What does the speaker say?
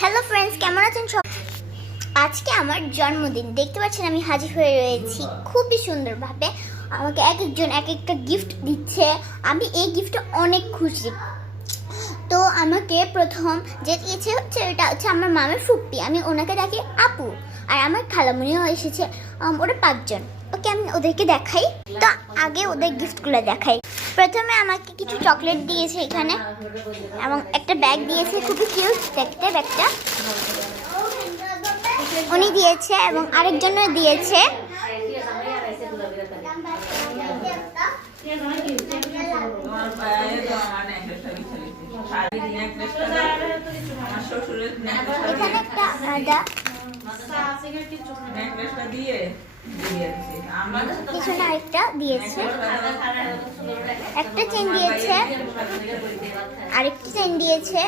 Hello friends, কেমন আছেন সব? আজকে আমার জন্মদিন, দেখতে পাচ্ছেন আমি হাজির হয়ে রয়েছি খুবই সুন্দরভাবে। আমাকে এক একজন এক একটা গিফট দিচ্ছে, আমি এই গিফটে অনেক খুশি। তো আমাকে প্রথম যে দিয়েছে এটা হচ্ছে আমার মামের ফুপ্পি, আমি ওনাকে ডাকি আপু। আর আমার খালামুনিও এসেছে, ওরা 5 জন। ওকে আমি ওদেরকে দেখাই। তো আগে ওদের গিফটগুলো দেখাই। প্রথমে আমাকে কিছু চকলেট দিয়েছে এখানে, এবং একটা ব্যাগ দিয়েছে, খুবই কিউট দেখতে ব্যাগটা উনি দিয়েছে, এবং আরেকজনও দিয়েছে। এখানে একটা পিছনে আরেকটা দিয়েছে, একটা চেন দিয়েছে, আরেকটা চেন দিয়েছে,